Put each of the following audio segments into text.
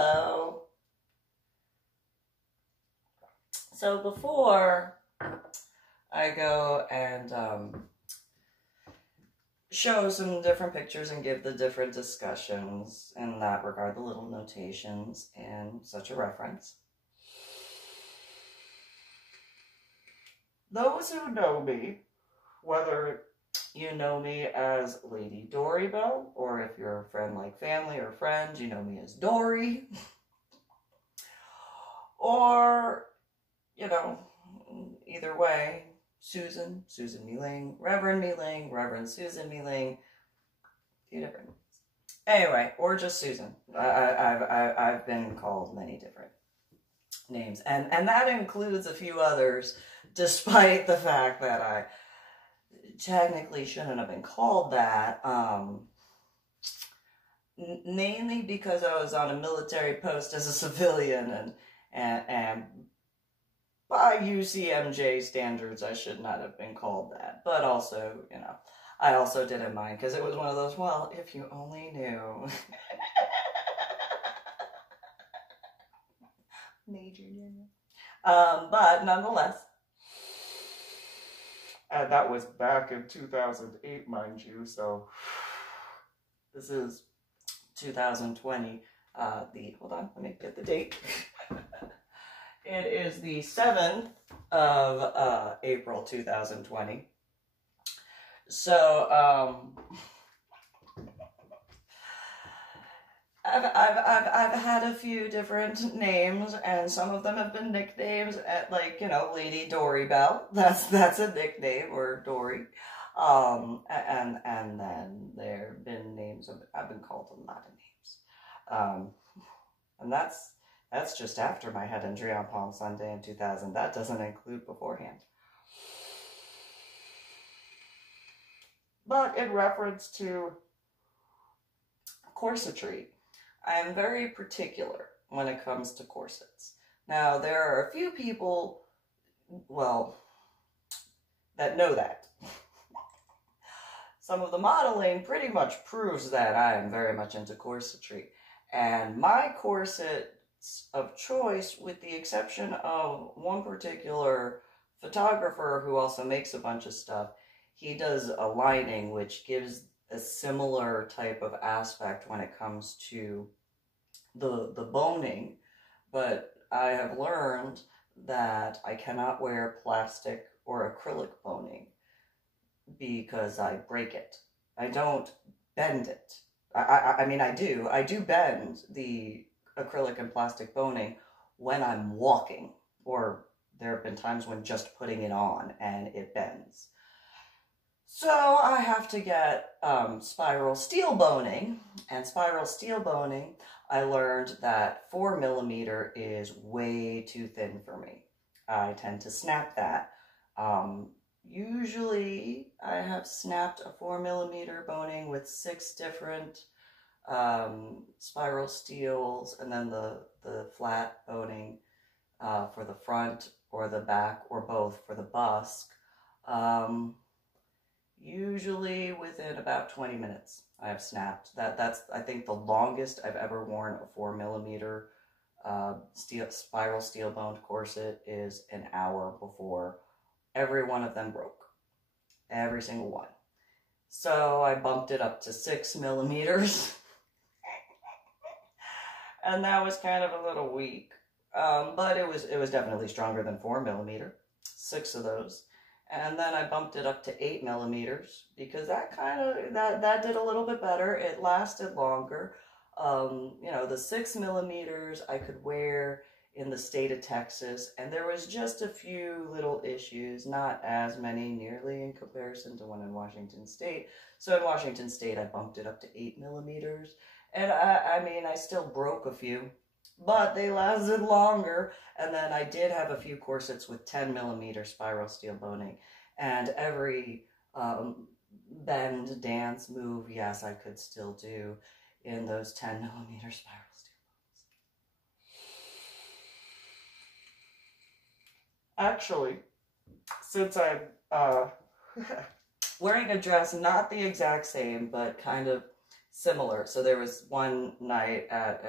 Hello. So before I go and show some different pictures and give the different discussions in that regard, the little notations and such a reference, those who know me, whether you know me as Lady Dori Belle, or if you're a friend like family or friend, you know me as Dori, or, you know, either way, Susan MeeLing, Reverend MeeLing, Reverend Susan MeeLing, few different names. Anyway, or just Susan. I've been called many different names, and that includes a few others, despite the fact that I technically shouldn't have been called that, mainly because I was on a military post as a civilian, and by UCMJ standards, I should not have been called that. But also, you know, I also didn't mind, because it was one of those, well, if you only knew. Major General. But nonetheless, and that was back in 2008, mind you, so this is 2020. Hold on, let me get the date. It is the 7th of April 2020. So I've had a few different names, and some of them have been nicknames, like, you know, Lady Dori Belle. That's a nickname, or Dori. And then there have been names I've been called a lot of names. And that's just after my head injury on Palm Sunday in 2000. That doesn't include beforehand. But in reference to corsetry, I am very particular when it comes to corsets. Now, there are a few people, well, that know that. Some of the modeling pretty much proves that I am very much into corsetry. And my corsets of choice, with the exception of one particular photographer who also makes a bunch of stuff, he does a lining which gives a similar type of aspect when it comes to the boning, but I have learned that I cannot wear plastic or acrylic boning because I break it. I don't bend it. I mean, I do bend the acrylic and plastic boning when I'm walking, or there have been times when just putting it on and it bends. So I have to get spiral steel boning, and spiral steel boning, I learned that 4mm is way too thin for me. I tend to snap that. Usually I have snapped a 4mm boning with 6 different spiral steels, and then the flat boning for the front or the back or both for the busk. Usually within about 20 minutes I have snapped. That's I think the longest I've ever worn a 4mm spiral steel boned corset is an hour before every one of them broke. Every single one. So I bumped it up to 6mm. And that was kind of a little weak. But it was definitely stronger than 4mm. 6 of those. And then I bumped it up to 8mm because that did a little bit better. It lasted longer. You know, the 6mm I could wear in the state of Texas, and there was just a few little issues, not as many nearly in comparison to one in Washington State. So in Washington State, I bumped it up to 8mm, and I mean, I still broke a few, but they lasted longer. And then I did have a few corsets with 10mm spiral steel boning, and every bend, dance, move, yes, I could still do in those 10mm spiral steel bones. Actually, since I'm wearing a dress, not the exact same, but kind of similar. So there was one night at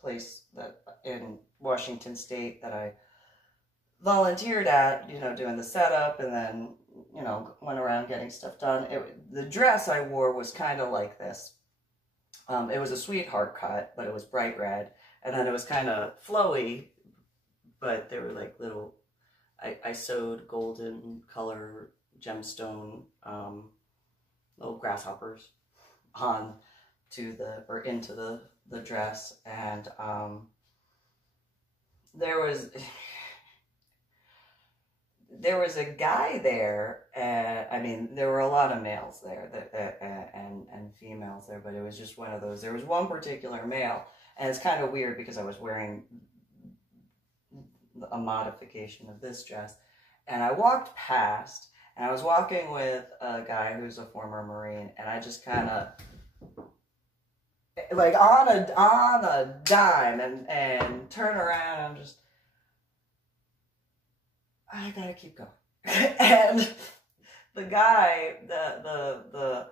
place that in Washington State that I volunteered at, you know, doing the setup, and then, you know, went around getting stuff done. The dress I wore was kind of like this. It was a sweetheart cut, but it was bright red, and then it was kind of flowy, but there were like little, I sewed golden color gemstone little grasshoppers on to the, or into the dress, and there was a guy there, and I mean, there were a lot of males there and females there, but it was just one of those. There was one particular male, and it's kind of weird because I was wearing a modification of this dress, and I walked past, and I was walking with a guy who's a former Marine, and I just kind of, like, on a dime, and turn around, and just, I gotta keep going. And the guy, the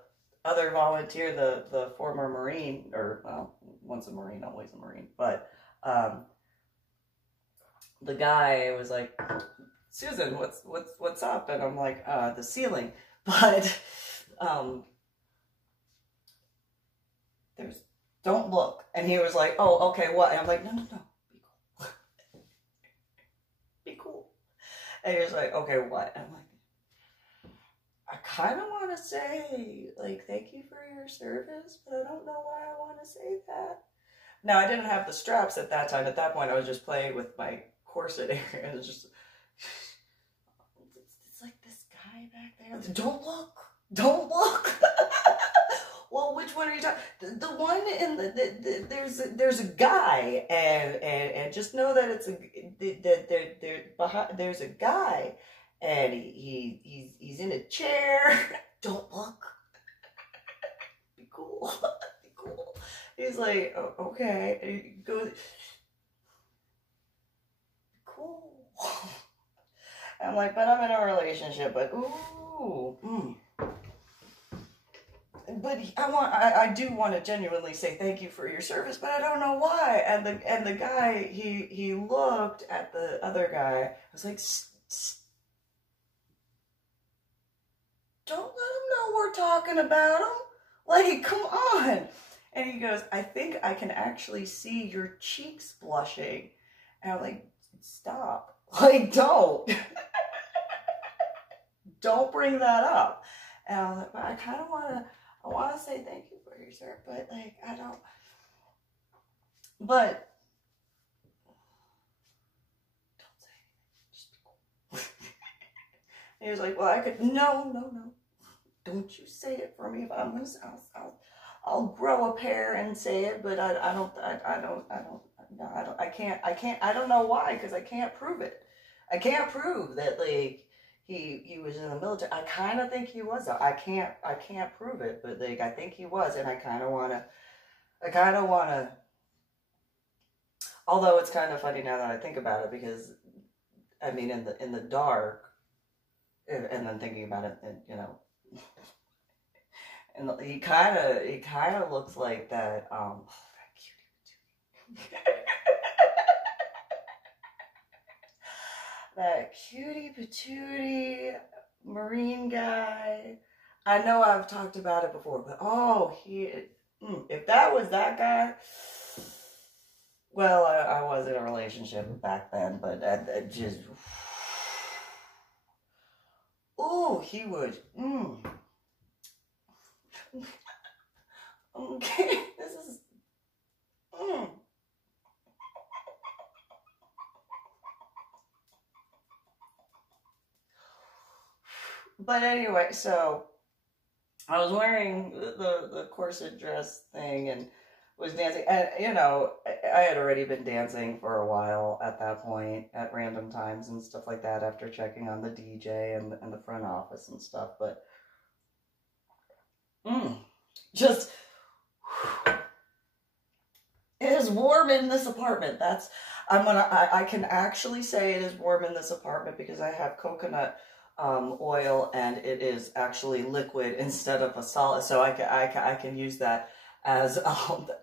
other volunteer, the former Marine, or, well, once a Marine, always a Marine, but the guy was like, Susan, what's up? And I'm like, the ceiling. But don't look. And he was like, oh, okay, what? And I'm like, no, be cool. Be cool. And he was like, okay, what? And I'm like, I kind of want to say, like, thank you for your service, but I don't know why I want to say that. Now, I didn't have the straps at that time. At that point, I was just playing with my corset area. It was just, it's like this guy back there. Don't look. Well, which one are you talking? The one in there's a guy, and just know that it's there's a guy, and he's in a chair. Don't look. Be cool. Be cool. He's like, oh, okay. And he goes, cool. I'm like, but I'm in a relationship. But ooh. But I do want to genuinely say thank you for your service, but I don't know why. And the guy, he looked at the other guy. I was like, don't let him know we're talking about him. Like, come on. And he goes, I think I can actually see your cheeks blushing. And I'm like, stop. Like, don't. Don't bring that up. And I was like, but I kind of I want to say thank you for your service, but, like, I don't. But don't say anything. Just be cool. And he was like, well, I could. No. Don't you say it for me. If I'm gonna, I'll grow a pair and say it, but I don't know why, because I can't prove it. I can't prove that, like, he was in the military. I kind of think he was, though. I can't prove it, but, like, I think he was, and I kind of want to, although it's kind of funny now that I think about it, because, I mean, in the dark, and then thinking about it, and, you know, and he kind of looks like that, that cutie. That cutie patootie Marine guy. I know I've talked about it before, but if that was that guy, well, I was in a relationship back then, but that just, ooh, he would, okay, this is, But anyway, so I was wearing the corset dress thing and was dancing. And, you know, I had already been dancing for a while at that point, at random times and stuff like that, after checking on the DJ and the front office and stuff. But just, it is warm in this apartment. I can actually say it is warm in this apartment because I have coconut oil, and it is actually liquid instead of a solid, so I can use that as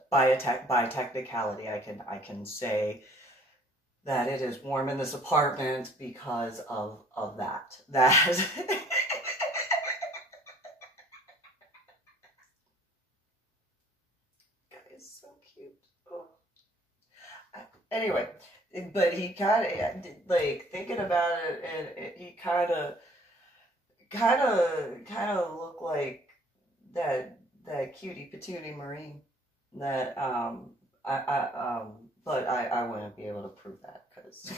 by technicality, I can say that it is warm in this apartment because of that. That guy is so cute. Oh. Anyway, but he kind of like thinking about it, and he kind of looked like that cutie patootie marine that but I wouldn't be able to prove that because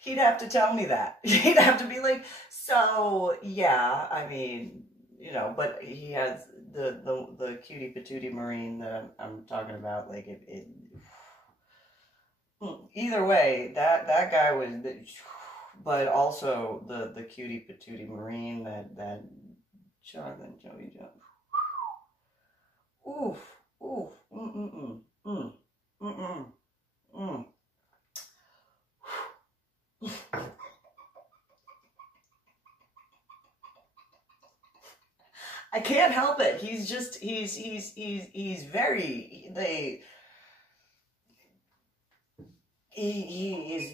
he'd have to tell me that. He'd have to be like, so yeah, I mean, you know, but he has the cutie patootie marine that I'm talking about, like it either way, that guy was but also the cutie patootie marine that Jonathan Joey Jones. Oof, oof, I can't help it. He's just he's very he is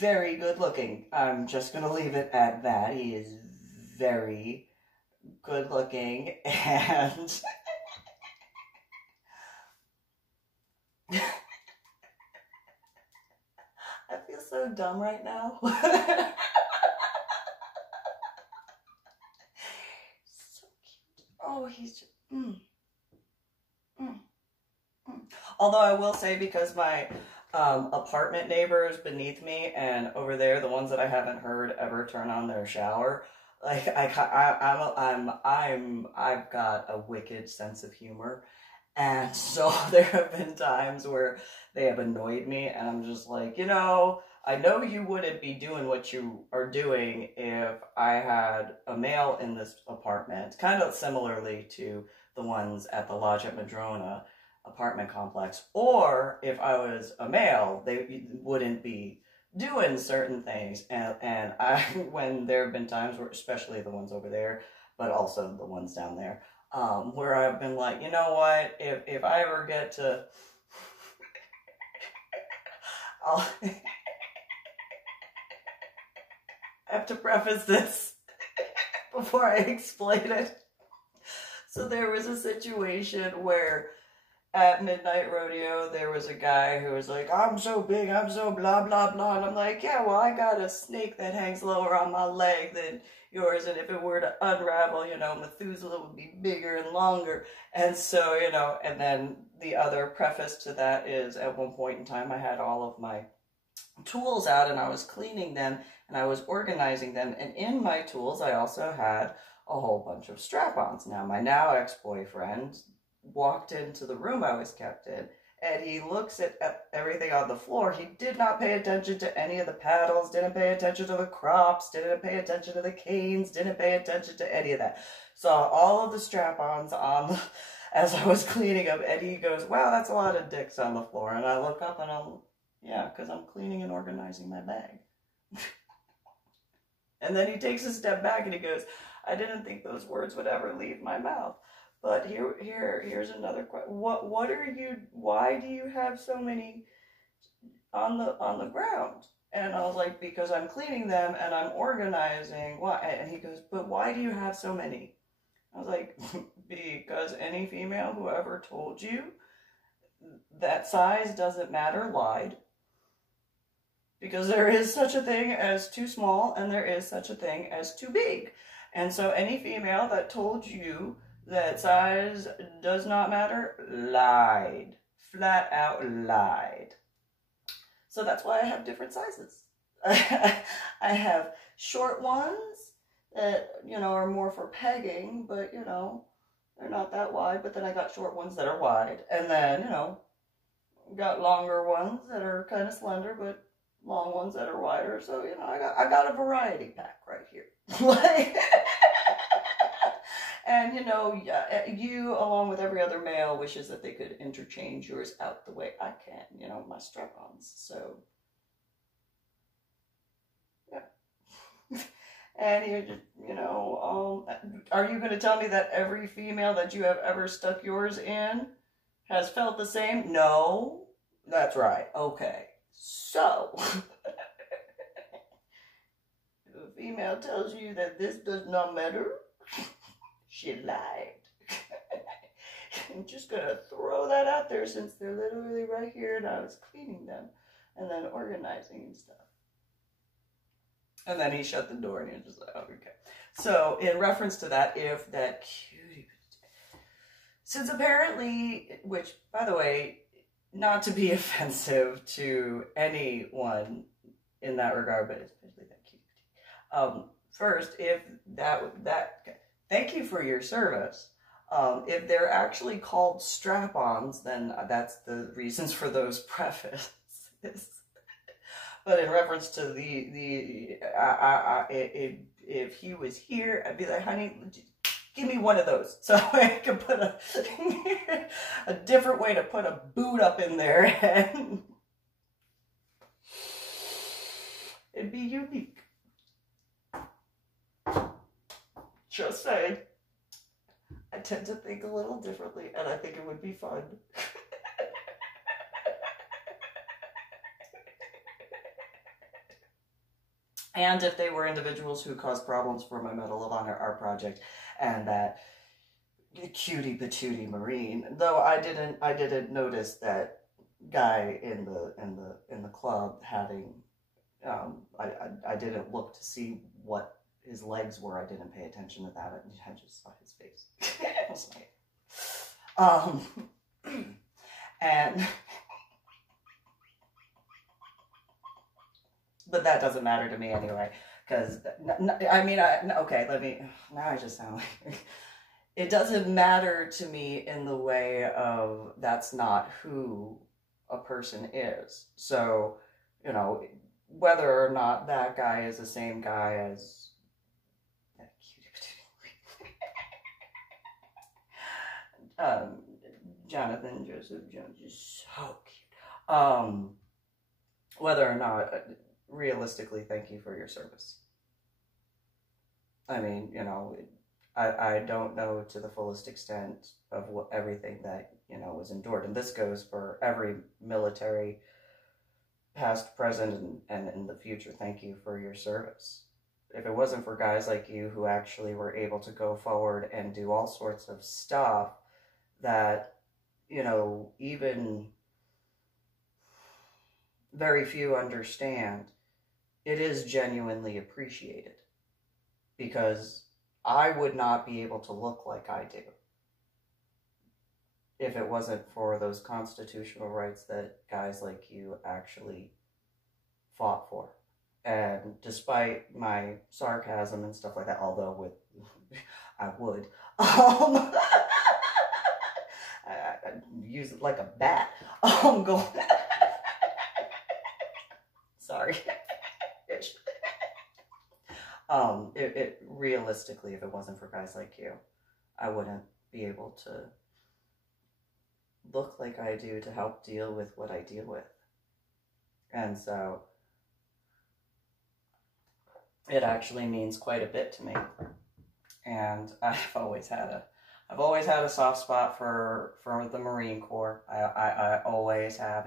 very good looking. I'm just gonna leave it at that. He is very good looking, and I feel so dumb right now. So cute. Oh, he's just Although I will say, because my apartment neighbors beneath me and over there, the ones that I haven't heard ever turn on their shower, like I've got a wicked sense of humor, and so there have been times where they have annoyed me, and I'm just like, you know, I know you wouldn't be doing what you are doing if I had a male in this apartment, kind of similarly to the ones at the Lodge at Madrona apartment complex, or if I was a male, they wouldn't be doing certain things. And I, when there have been times where, especially the ones over there, but also the ones down there, where I've been like, you know what, if I ever get to, I'll I have to preface this before I explain it. So there was a situation where at Midnight Rodeo, there was a guy who was like, I'm so big, I'm so blah, blah, blah. And I'm like, yeah, well, I got a snake that hangs lower on my leg than yours. And if it were to unravel, you know, Methuselah would be bigger and longer. And so, you know, and then the other preface to that is, at one point in time, I had all of my tools out and I was cleaning them and I was organizing them. And in my tools, I also had a whole bunch of strap-ons. Now, my now ex-boyfriend walked into the room I was kept in, and he looks at everything on the floor. He did not pay attention to any of the paddles, didn't pay attention to the crops, didn't pay attention to the canes, didn't pay attention to any of that. Saw all of the strap-ons on the, as I was cleaning up, and he goes, wow, that's a lot of dicks on the floor. And I look up and I'm, yeah, because I'm cleaning and organizing my bag. And then he takes a step back and he goes, I didn't think those words would ever leave my mouth. But here's another question. What are you? Why do you have so many on the ground? And I was like, because I'm cleaning them and I'm organizing. Why? And he goes, but why do you have so many? I was like, because any female who ever told you that size doesn't matter lied. Because there is such a thing as too small and there is such a thing as too big. And so any female that told you that size does not matter lied. Flat out lied. So that's why I have different sizes. I have short ones that, you know, are more for pegging, but, you know, they're not that wide. But then I got short ones that are wide. And then, you know, got longer ones that are kind of slender, but long ones that are wider. So, you know, I got a variety pack right here. Like, and, you know, you, along with every other male, wishes that they could interchange yours out the way I can, you know, my strap-ons. So, yeah. And you just, are you going to tell me that every female that you have ever stuck yours in has felt the same? No. That's right. Okay. So, if a female tells you that this does not matter, she lied. I'm just going to throw that out there since they're literally right here and I was cleaning them and then organizing and stuff. And then he shut the door and he was just like, oh, okay. So in reference to that, if that cutie, since apparently, which by the way, not to be offensive to anyone in that regard, but especially that cutie. First, if thank you for your service. If they're actually called strap-ons, then that's the reasons for those prefaces. But in reference to if he was here, I'd be like, honey, give me one of those so I can put a different way to put a boot up in there, and it'd be unique. Just saying. I tend to think a little differently, and I think it would be fun. And if they were individuals who caused problems for my Medal of Honor art project, and that cutie patootie Marine, though I didn't notice that guy in the club having, I didn't look to see what his legs were. I didn't pay attention to that. I just saw his face. I was like, and. But that doesn't matter to me anyway, because, okay, now I just sound like, it doesn't matter to me in the way of that's not who a person is. So, whether or not that guy is the same guy as that cutie Jonathan Joseph Jones is so cute. Whether or not, realistically, thank you for your service. I mean, I don't know to the fullest extent of everything that, was endured. And this goes for every military, past, present, and in the future. Thank you for your service. If it wasn't for guys like you who actually were able to go forward and do all sorts of stuff that, even very few understand, it is genuinely appreciated, because I would not be able to look like I do if it wasn't for those constitutional rights that guys like you actually fought for. And despite my sarcasm and stuff like that, although I would, I use it like a bat. Sorry. It realistically, if it wasn't for guys like you, I wouldn't be able to look like I do to help deal with what I deal with. And so it actually means quite a bit to me. And I've always had a soft spot for the Marine Corps. I always have.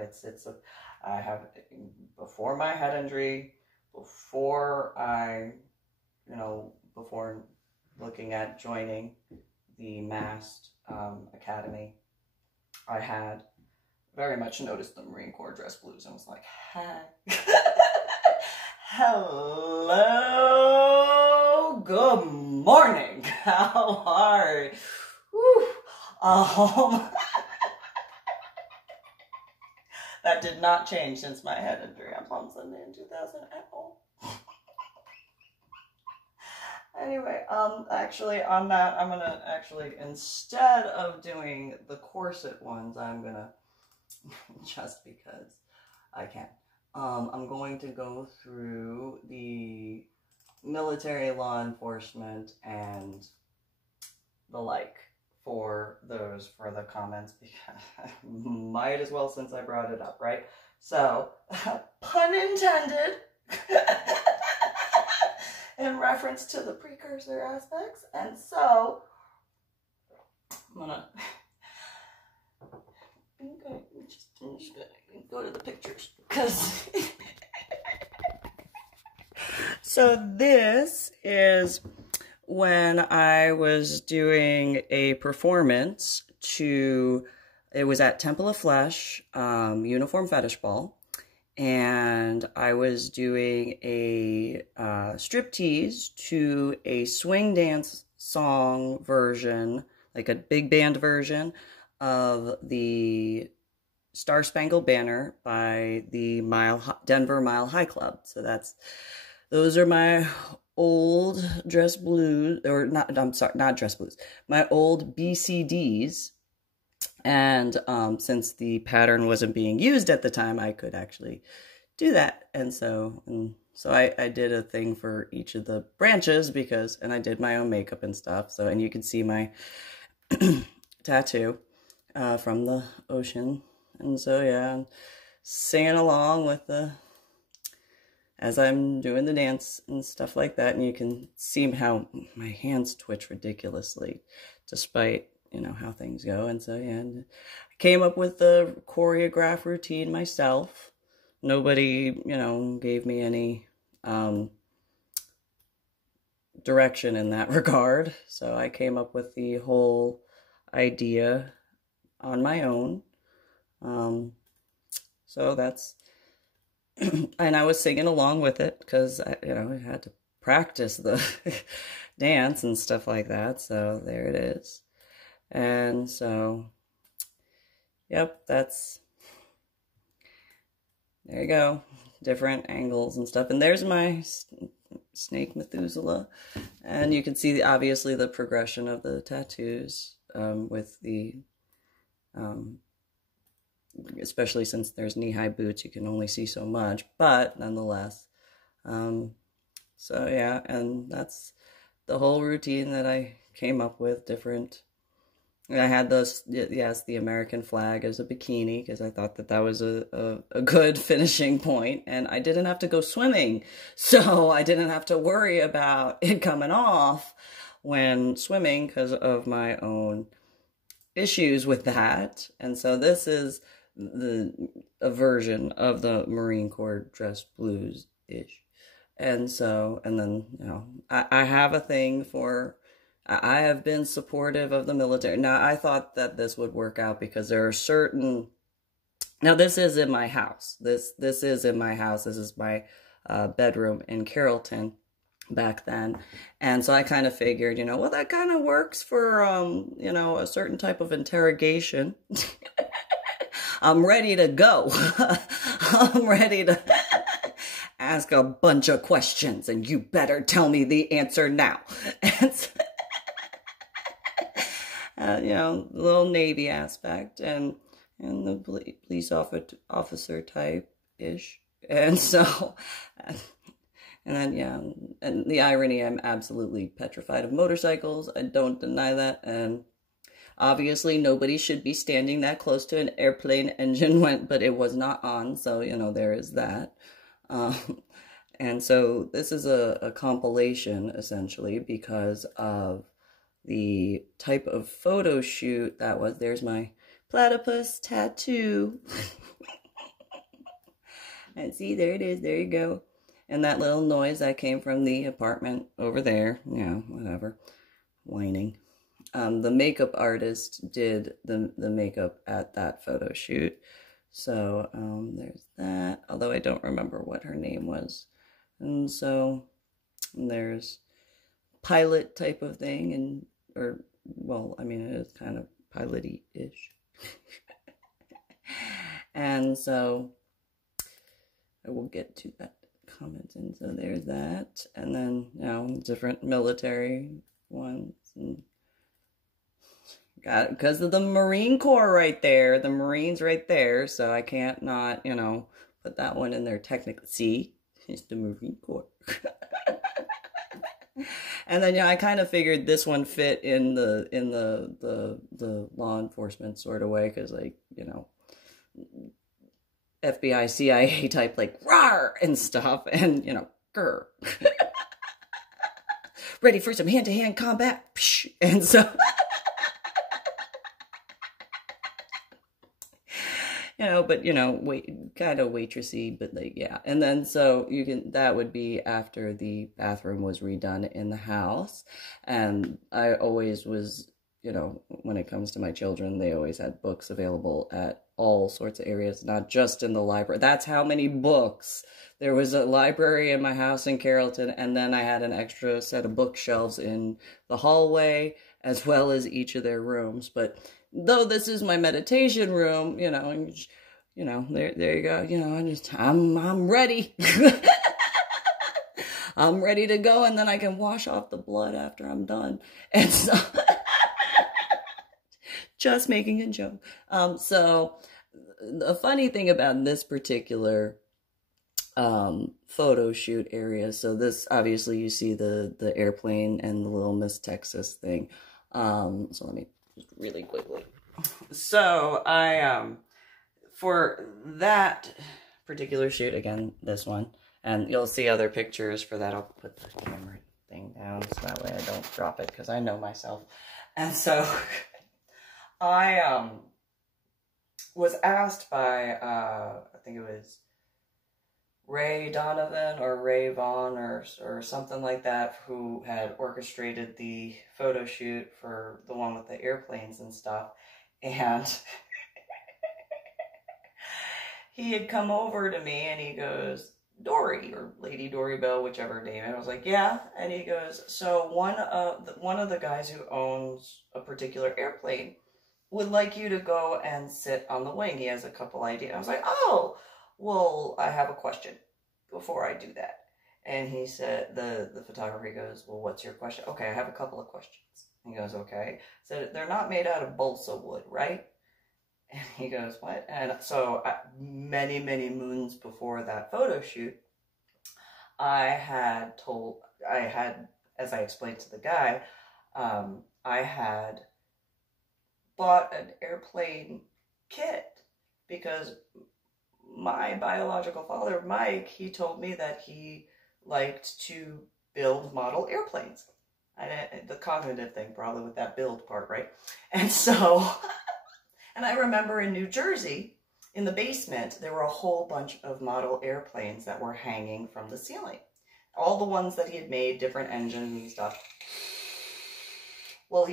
I have, before my head injury, before looking at joining the MAST Academy, I had very much noticed the Marine Corps dress blues and was like, hi. Hello, good morning. How are you? That did not change since my head injury on Palm Sunday in 2000 at all. Anyway, actually on that, I'm gonna instead of doing the corset ones, I'm gonna, just because I can, I'm going to go through the military, law enforcement, and the like for the comments, because might as well, since I brought it up, right? So, pun intended. in reference to the precursor aspects. And so I'm just gonna go to the pictures because so this is when I was doing a performance it was at Temple of Flesh, Uniform Fetish Ball, and I was doing a striptease to a swing dance song version, like a big band version of the Star Spangled Banner by the Denver Mile High Club. So those are my old dress blues, or not, I'm sorry, not dress blues, my old BCDs. And since the pattern wasn't being used at the time, I could actually do that. And so I did a thing for each of the branches and I did my own makeup and stuff. So, and you can see my tattoo from the ocean. And so, yeah, I'm singing along as I'm doing the dance and stuff like that. And you can see how my hands twitch ridiculously despite, how things go. And so, yeah, I came up with the choreograph routine myself. Nobody, gave me any direction in that regard. So I came up with the whole idea on my own. So that's, and I was singing along with it because I had to practice the dance and stuff like that. So there it is. And so, yep, there you go. Different angles and stuff. And there's my snake Methuselah. And you can see, obviously, the progression of the tattoos with the, especially since there's knee-high boots, you can only see so much. But, nonetheless, so, yeah, and that's the whole routine that I came up with, different. I had the American flag as a bikini because I thought that was a good finishing point, and I didn't have to go swimming, so I didn't have to worry about it coming off when swimming because of my own issues with that. And so this is a version of the Marine Corps dress blues-ish. And so, and then, I have a thing I have been supportive of the military. Now, I thought that this would work out because there are certain... Now, this is in my house. This is in my house. This is my bedroom in Carrollton back then. And so I kind of figured, well, that kind of works for, a certain type of interrogation. I'm ready to go. I'm ready to ask a bunch of questions, and you better tell me the answer now. And so, little Navy aspect and the police officer type-ish. And so, and then, yeah, and the irony, I'm absolutely petrified of motorcycles. I don't deny that. And obviously, nobody should be standing that close to an airplane engine but it was not on. So, there is that. And so this is a compilation, essentially, because of the type of photo shoot that was. There's my platypus tattoo. And see, there it is. There you go. And that little noise that came from the apartment over there. Yeah, whatever. Whining. The makeup artist did the makeup at that photo shoot. So there's that. Although I don't remember what her name was. And so there's pilot type of thing, it is kind of pilot-y-ish. And so I will get to that comment. And so there's that. And then, different military ones. And got it because of the Marine Corps right there. The Marines right there. So I can't not, put that one in there technically. See? It's the Marine Corps. And then, I kind of figured this one fit in the law enforcement sort of way, because, like, FBI, CIA type, like, rawr, and stuff, and, grr. ready for some hand-to-hand combat. And so, but kind of waitressy, but like, yeah. And then so that would be after the bathroom was redone in the house. And I always was, when it comes to my children, they always had books available at all sorts of areas, not just in the library. That's how many books. There was a library in my house in Carrollton, and then I had an extra set of bookshelves in the hallway, as well as each of their rooms. But though this is my meditation room, there you go. I'm ready. I'm ready to go, and then I can wash off the blood after I'm done. And so, just making a joke. So the funny thing about this particular photo shoot area, so this, obviously you see the airplane and the little Miss Texas thing. So let me just really quickly. So for that particular shoot, again, this one, and you'll see other pictures for that. I'll put the camera thing down so that way I don't drop it, because I know myself. And so I was asked by, I think it was Ray Donovan or Ray Vaughn or something like that, who had orchestrated the photo shoot for the one with the airplanes and stuff. And he had come over to me and he goes, Dori, or Lady Dori Belle, whichever name. And I was like, yeah. And he goes, so one of the guys who owns a particular airplane would like you to go and sit on the wing. He has a couple ideas. I was like, oh, well, I have a question before I do that. And he said, the photographer goes, well, what's your question? Okay, I have a couple of questions. He goes, okay. So they're not made out of balsa wood, right? And he goes, what? And so many, many moons before that photo shoot, I had, as I explained to the guy, I had bought an airplane kit because my biological father, Mike, he told me that he liked to build model airplanes. The cognitive thing, probably with that build part, right? And so, and I remember in New Jersey, in the basement, there were a whole bunch of model airplanes that were hanging from the ceiling. All the ones that he had made, different engines and stuff. Well,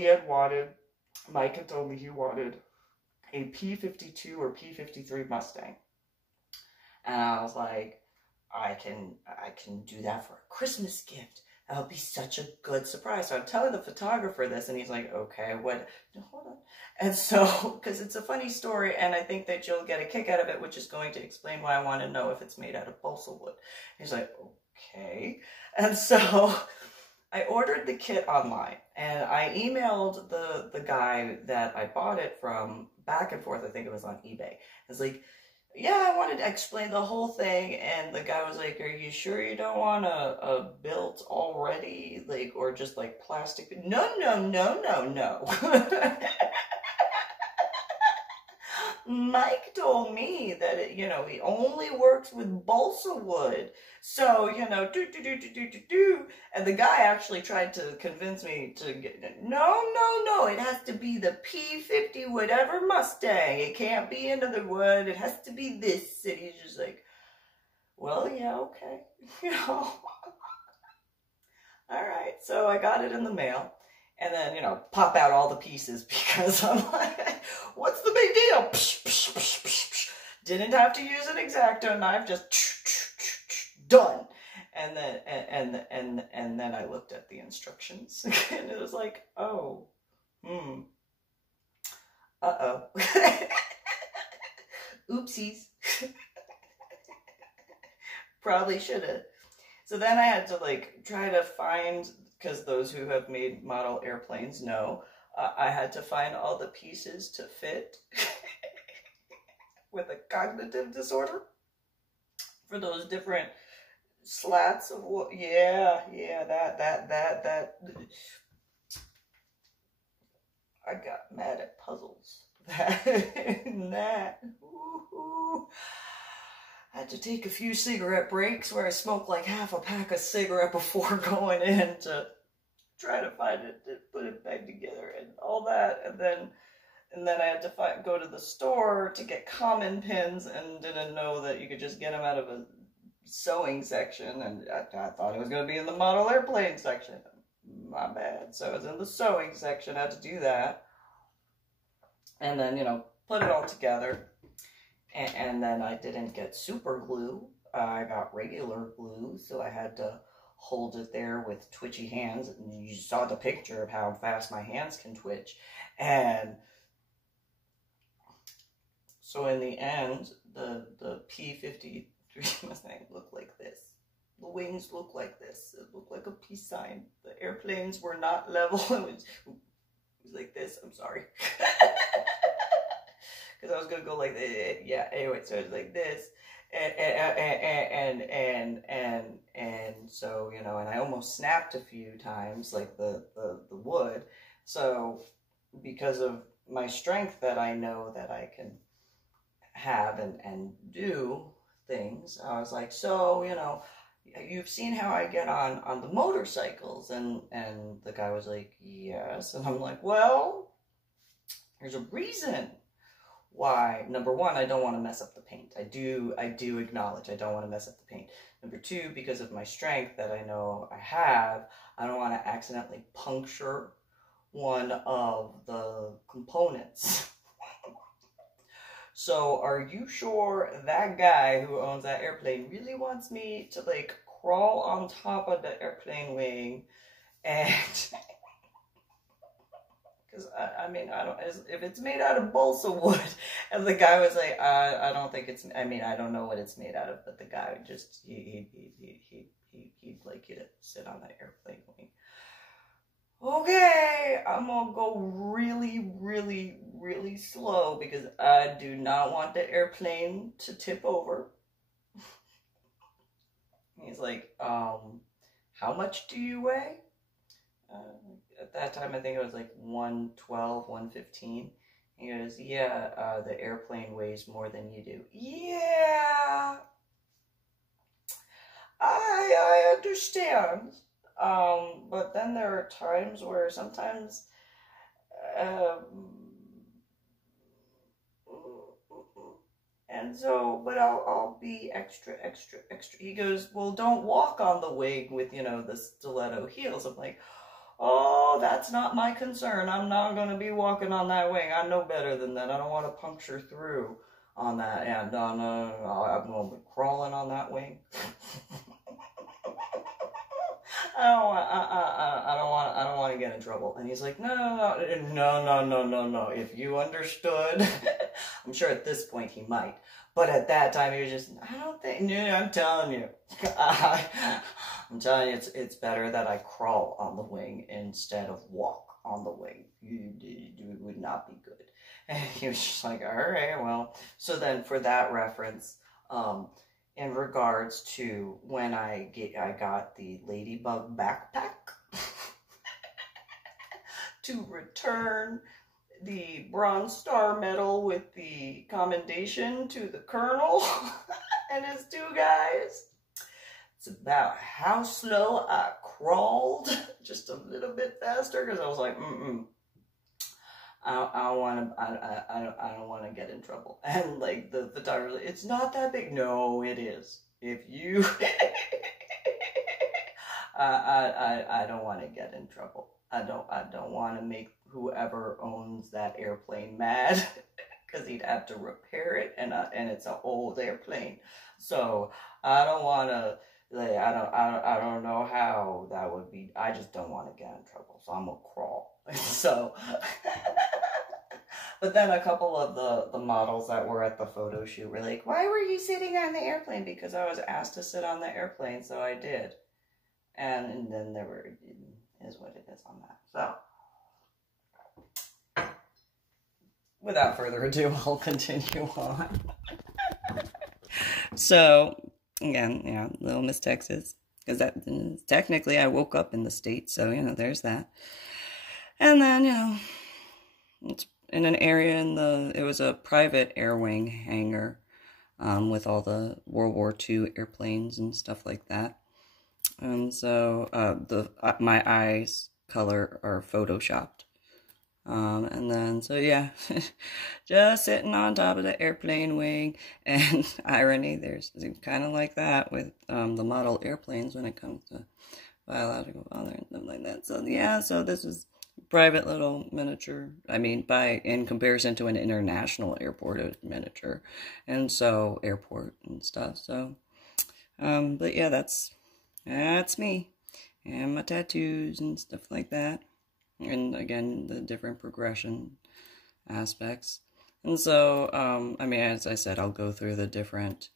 Mike had told me he wanted a P-52 or P-53 Mustang. And I was like, I can do that for a Christmas gift. That would be such a good surprise. So I'm telling the photographer this, and he's like, okay, what? No, hold on. And so, because it's a funny story, and I think that you'll get a kick out of it, which is going to explain why I want to know if it's made out of balsa wood. He's like, okay. And so I ordered the kit online, and I emailed the guy that I bought it from back and forth. I think it was on eBay. It's like, yeah, I wanted to explain the whole thing, and the guy was like, are you sure you don't want a built already, like, or just like plastic? No. Mike told me that he only works with balsa wood. So, do. And the guy actually tried to convince me to get, no, it has to be the P-50 whatever Mustang. It can't be another wood. It has to be this. And he's just like, well, yeah, okay. All right. So I got it in the mail. And then, pop out all the pieces because I'm like, what's the big deal? Didn't have to use an X-Acto knife, just done. And then I looked at the instructions and it was like, oh, uh-oh. Oopsies. Probably should have. So then I had to try to find, because those who have made model airplanes know, I had to find all the pieces to fit with a cognitive disorder for those different slats of what, yeah, that. I got mad at puzzles. That. Ooh. I had to take a few cigarette breaks where I smoked like half a pack of cigarette before going in to try to find it, to put it back together and all that. And then I had to go to the store to get common pins and didn't know that you could just get them out of a sewing section. And I thought it was going to be in the model airplane section. My bad. So it was in the sewing section. I had to do that. And then, put it all together. And then I didn't get super glue. I got regular glue. So I had to hold it there with twitchy hands. And you saw the picture of how fast my hands can twitch. And so in the end, the P-53 Mustang looked like this. The wings looked like this. It looked like a peace sign. The airplanes were not level. It was like this. I'm sorry. Because I was going to go like this. Yeah, anyway, so it was like this. And so, and I almost snapped a few times, like the wood. So because of my strength that I know that I can have and do things, I was like, so, you've seen how I get on the motorcycles. And the guy was like, yes. And I'm like, well, there's a reason why. Number one, I don't want to mess up the paint. I do acknowledge I don't want to mess up the paint. Number two, because of my strength that I know I have, I don't want to accidentally puncture one of the components. So are you sure that guy who owns that airplane really wants me to like crawl on top of the airplane wing? And because I mean, I don't, if it's made out of balsa wood. And the guy was like, I don't think it's, I mean, I don't know what it's made out of, but the guy just, he'd like you to sit on the airplane wing. Okay, I'm gonna go really, really, really slow because I do not want the airplane to tip over. He's like, how much do you weigh? At that time, I think it was like 112, 115. He goes, yeah, the airplane weighs more than you do. Yeah, I understand. But then there are times where sometimes, and so, but I'll be extra. He goes, well, don't walk on the wing with, the stiletto heels. I'm like, oh, that's not my concern. I'm not going to be walking on that wing. I know better than that. I don't want to puncture through on that. And no, I'm going to be crawling on that wing. I don't want to get in trouble. And he's like, no. If you understood, I'm sure at this point he might. But at that time he was just, I don't think, no, I'm telling you. I'm telling you, it's better that I crawl on the wing instead of walk on the wing. It would not be good. And he was just like, all right, well. So then for that reference, in regards to when I got the Ladybug backpack to return the Bronze Star medal with the commendation to the Colonel and his two guys. It's about how slow I crawled, just a little bit faster, because I was like, I don't want to get in trouble. And like the photographer, it's not that big. No, it is. If you, I don't want to get in trouble. I don't want to make whoever owns that airplane mad, because he'd have to repair it, and it's an old airplane. So I don't want to. Like, I don't know how that would be. I just don't want to get in trouble, so I'm gonna crawl. So, but then a couple of the models that were at the photo shoot were like, "Why were you sitting on the airplane?" Because I was asked to sit on the airplane, so I did. And then there were, is what it is on that. So, without further ado, I'll continue on. So. Again, yeah, Little Miss Texas, because that technically I woke up in the States, so there's that. And then it's in an area it was a private air wing hangar, with all the World War II airplanes and stuff like that. And so my eyes color or photoshopped. And then, so yeah, just sitting on top of the airplane wing. And irony, there's kind of like that with the model airplanes when it comes to biological father and stuff like that. So yeah, so this is private little miniature. I mean, in comparison to an international airport miniature, and so airport and stuff. So, but yeah, that's me and my tattoos and stuff like that. And again, the different progression aspects. And so, I mean, as I said, I'll go through the different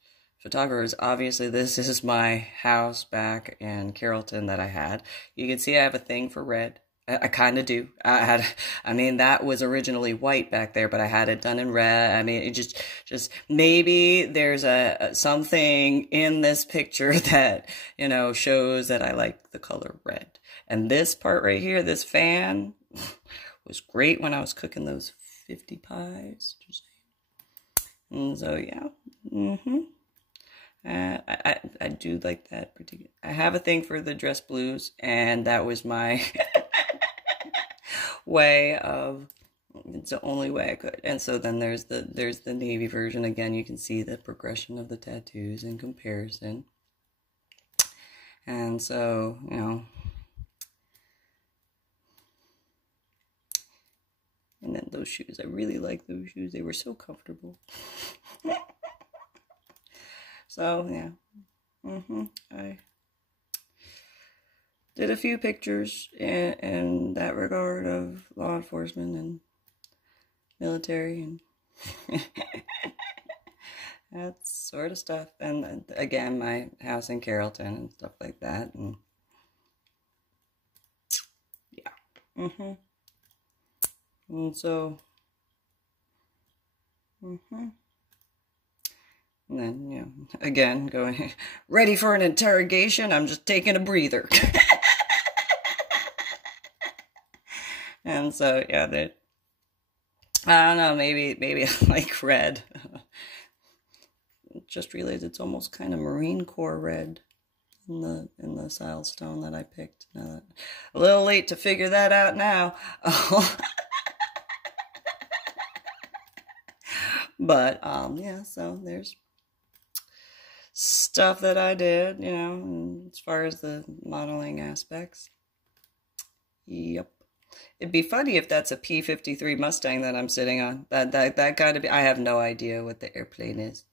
photographers. Obviously, this is my house back in Carrollton that I had. You can see I have a thing for red. I kind of do. I mean, that was originally white back there, but I had it done in red. I mean, it just maybe there's something in this picture that, you know, shows that I like the color red. And this part right here, this fan, was great when I was cooking those 50 pies. And so, yeah. I do like that particular. I have a thing for the dress blues, and that was my way of. It's the only way I could. And so then there's the navy version. Again, you can see the progression of the tattoos in comparison. And so, you know. And then those shoes. I really like those shoes. They were so comfortable. So, yeah. I did a few pictures in that regard of law enforcement and military and that sort of stuff. And again, my house in Carrollton and stuff like that. And yeah. And so, and then, you know, again, going, ready for an interrogation, I'm just taking a breather. And so, yeah, I don't know, maybe I like red. Just realized it's almost kind of Marine Corps red in the silestone that I picked. A little late to figure that out now. But, yeah, so there's stuff that I did, you know, as far as the modeling aspects. Yep. It'd be funny if that's a P-53 Mustang that I'm sitting on. That gotta be, I have no idea what the airplane is.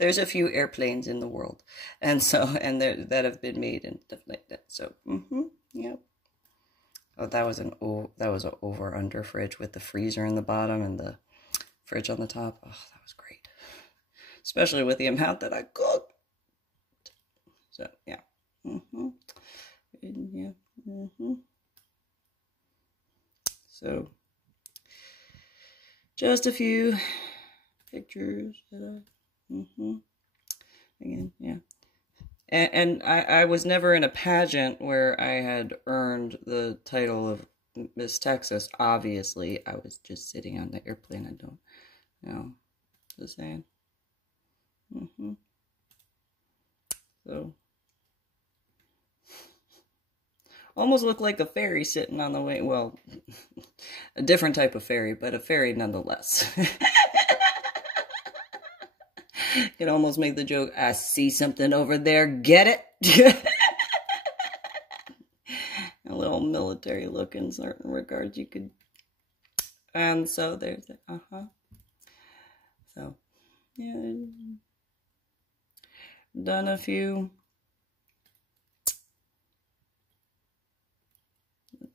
There's a few airplanes in the world. And so, and that have been made and stuff like that. So, yep. Oh, that was an over-under fridge with the freezer in the bottom and the fridge on the top. Oh, that was great. Especially with the amount that I cooked. So, yeah. Yeah. So, just a few pictures that again, yeah. And I was never in a pageant where I had earned the title of Miss Texas. Obviously, I was just sitting on the airplane. I don't, you know, just saying. So, almost looked like a fairy sitting on the wing. Well, a different type of fairy, but a fairy nonetheless. Could almost make the joke, I see something over there, get it? A little military look in certain regards, you could. And so there's it, So, yeah. Done a few.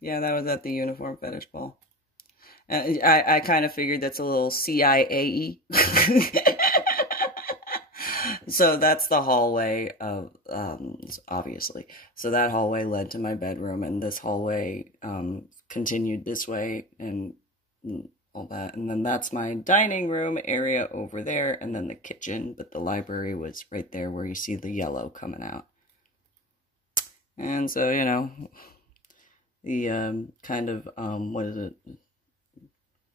Yeah, that was at the Uniform Fetish Ball. And I kind of figured that's a little CIA-y. So that's the hallway of, obviously. So that hallway led to my bedroom, and this hallway continued this way and all that. And then that's my dining room area over there, and then the kitchen, but the library was right there where you see the yellow coming out. And so, you know, the kind of, what is it?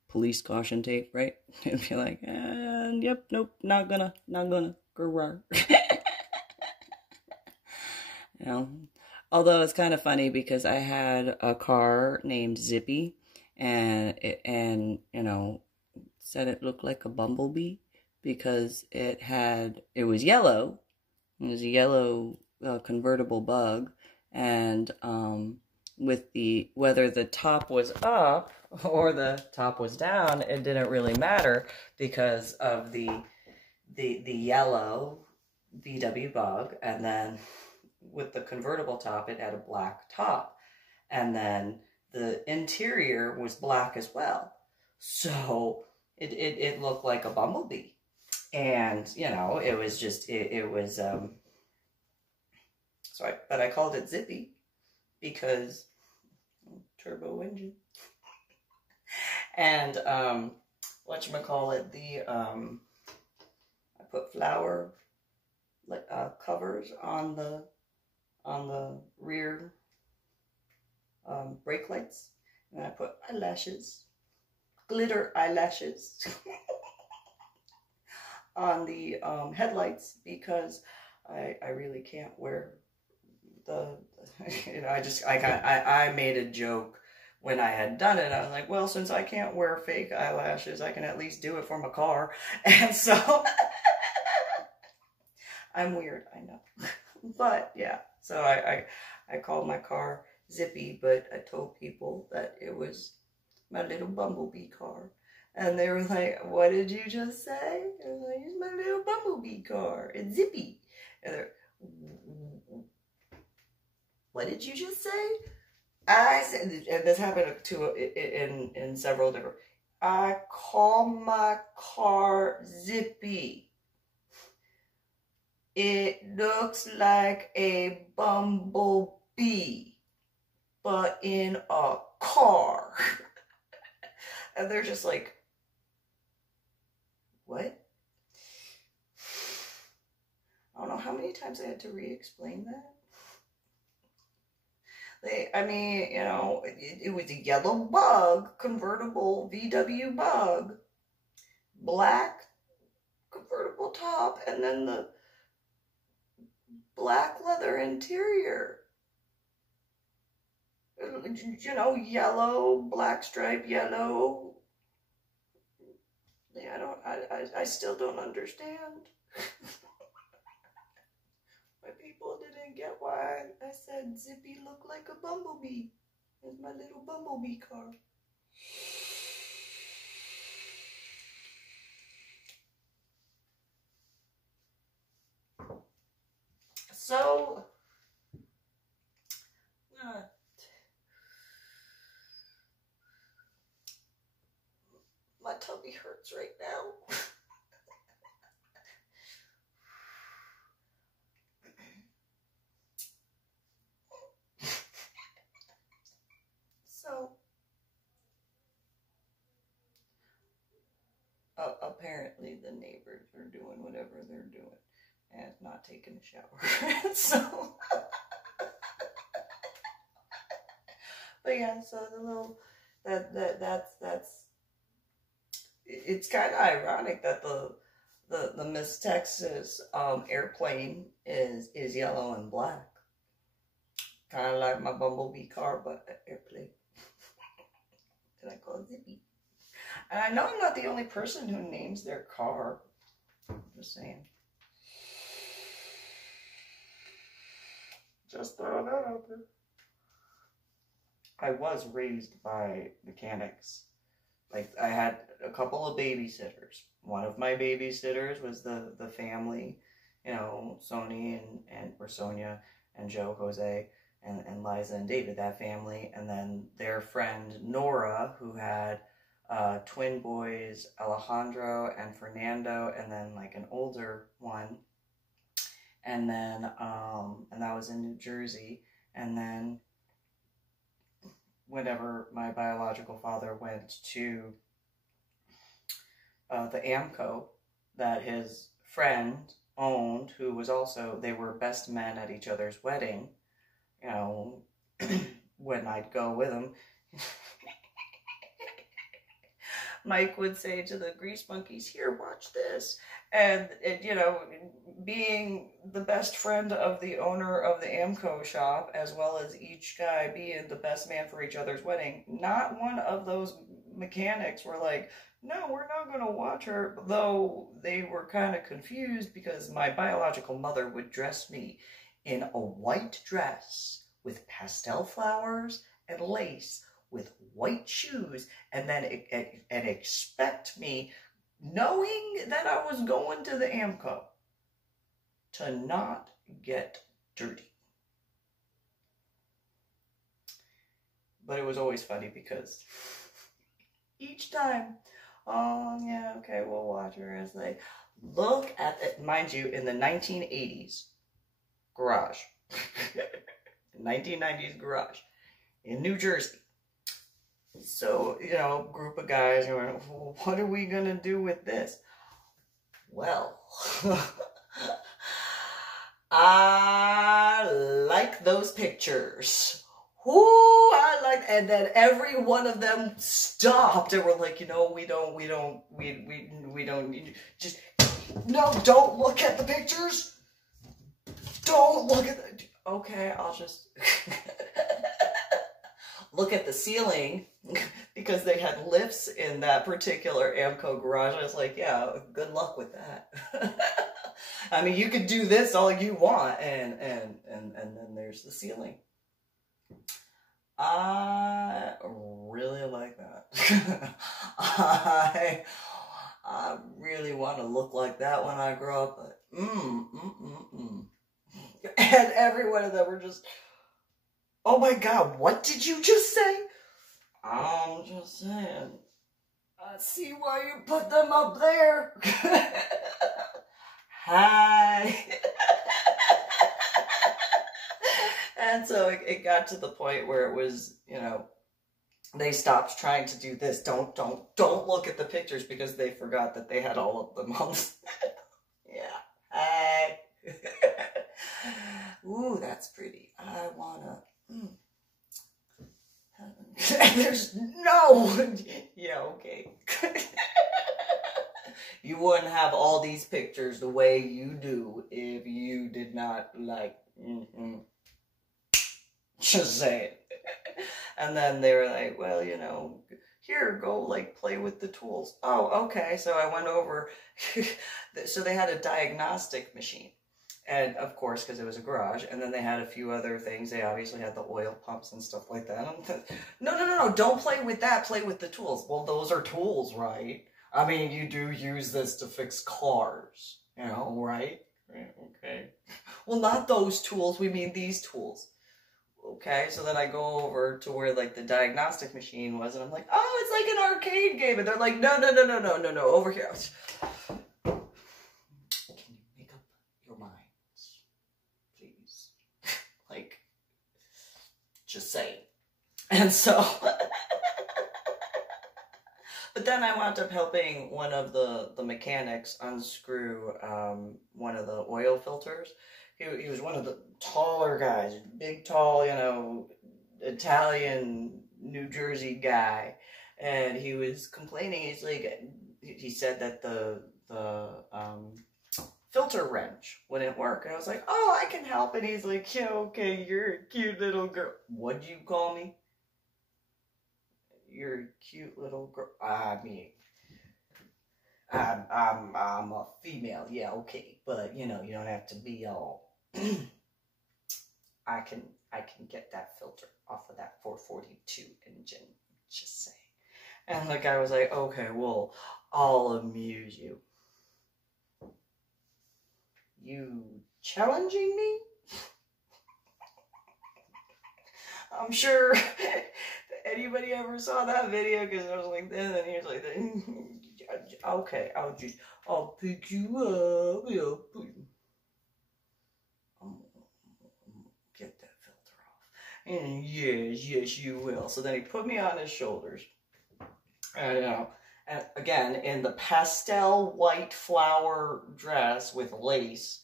Police caution tape, right? It'd be like, yep, nope, not gonna, grrr. You know, Although it's kind of funny because I had a car named Zippy, and said it looked like a bumblebee because it was yellow. It was a yellow convertible bug, and with whether the top was up or the top was down, it didn't really matter because of the yellow VW bug, and then with the convertible top, it had a black top, and then the interior was black as well. So it looked like a bumblebee, and it was just it was but I called it Zippy because turbo engine. And whatchamacallit, I put flower covers on the rear brake lights, and I put eyelashes, glitter eyelashes on the headlights because I really can't wear I made a joke when I had done it. I was like, well, since I can't wear fake eyelashes, I can at least do it for my car. And so I'm weird, I know. But yeah, so I called my car Zippy, but I told people that it was my little bumblebee car. And they were like, what did you just say? I was like, it's my little bumblebee car. It's Zippy. And they're, what did you just say? I said, and this happened in several different. I call my car Zippy. It looks like a bumblebee, but in a car. And they're just like, what? I don't know how many times I had to re-explain that. It was a yellow bug, convertible VW bug, black convertible top, and then the black leather interior. Yellow, black stripe, yellow. Yeah, I still don't understand. My people didn't get why I said Zippy looked like a bumblebee. It's my little bumblebee car. So, my tummy hurts right now. So, apparently the neighbors are doing whatever they're doing and not taking a shower. So, but yeah, so the little, that's, it's kind of ironic that the Miss Texas airplane is yellow and black. Kind of like my bumblebee car, but an airplane. And I call it Zippy. And I know I'm not the only person who names their car. I'm just saying. Just throw that out there. I was raised by mechanics. Like, I had a couple of babysitters. One of my babysitters was the family, Sonia and Joe, Jose, and Liza and David, that family. And then their friend Nora, who had twin boys, Alejandro and Fernando, and then like an older one. And then, and that was in New Jersey. And then whenever my biological father went to the AMCO that his friend owned, who was also, they were best men at each other's wedding, when I'd go with him, Mike would say to the grease monkeys, here, watch this. And, you know, being the best friend of the owner of the Amco shop, as well as each guy being the best man for each other's wedding, not one of those mechanics were like, no, we're not going to watch her, though they were kind of confused because my biological mother would dress me in a white dress with pastel flowers and lace with white shoes, and then and expect me, knowing that I was going to the Amco, to not get dirty. But it was always funny because each time, oh yeah, okay, we'll watch her as they look at it. Mind you, in the 1980s garage, 1990s garage in New Jersey. So, you know, group of guys going, well, what are we going to do with this? Well, I like those pictures. Ooh, I like, and then every one of them stopped and were like, you know, we don't need, just, no, don't look at the pictures. Don't look at the, okay, I'll just look at the ceiling because they had lifts in that particular Amco garage. I was like, yeah, good luck with that. I mean, you could do this all you want, and then there's the ceiling. I really like that. I really want to look like that when I grow up. But, And every one of them were just, oh my God, what did you just say? I'm just saying, I see why you put them up there. Hi. And so it got to the point where it was, you know, they stopped trying to do this. Don't look at the pictures because they forgot that they had all of them on. Yeah. Hi. Ooh, that's pretty. I wanna. There's no. Yeah, okay. You wouldn't have all these pictures the way you do if you did not like. Just say it. And then they were like, well, you know, here, go like play with the tools. Oh, okay. So I went over. So they had a diagnostic machine. And of course, because it was a garage, and then they had a few other things. They obviously had the oil pumps and stuff like that. No, don't play with that. Play with the tools. Well, those are tools, right? I mean, you do use this to fix cars, you know, right? Okay. Well, not those tools. We mean these tools. Okay, so then I go over to where like the diagnostic machine was, and I'm like, oh, it's like an arcade game. And they're like, no, over here. Can you make up your minds, please? Like, just saying. And so, but then I wound up helping one of the mechanics unscrew one of the oil filters. He was one of the taller guys, big, tall, you know, Italian, New Jersey guy. And he was complaining. He's like, he said that the filter wrench wouldn't work. And I was like, oh, I can help. And he's like, yeah, okay, you're a cute little girl. What'd you call me? You're a cute little girl. I mean, I'm a female. Yeah, okay. But, you know, you don't have to be all... I can get that filter off of that 442 engine, just saying. And the guy was like, okay, well, I'll amuse you. You challenging me? I'm sure anybody ever saw that video, because I was like this, and he was like, okay, I'll pick you up, get that filter off. And yes, you will. So then he put me on his shoulders. And, you know, and again, in the pastel white flower dress with lace,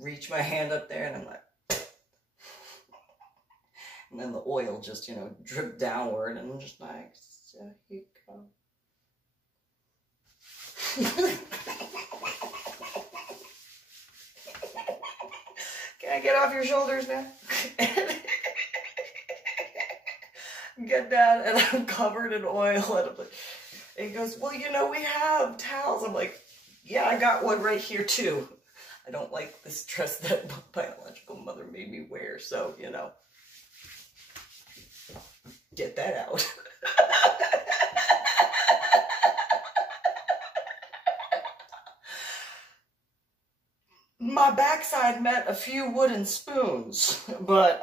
reach my hand up there, and I'm like, and then the oil just, you know, dripped downward, and I'm just like, there you go. Can I get off your shoulders now? Get down, and I'm covered in oil. And I'm like, and he goes, well, you know, we have towels. I'm like, yeah, I got one right here too. I don't like this dress that my biological mother made me wear, so, you know, get that out. My backside met a few wooden spoons, but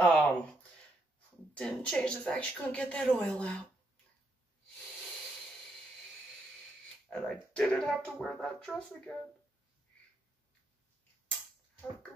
didn't change the fact she couldn't get that oil out. And I didn't have to wear that dress again. How good.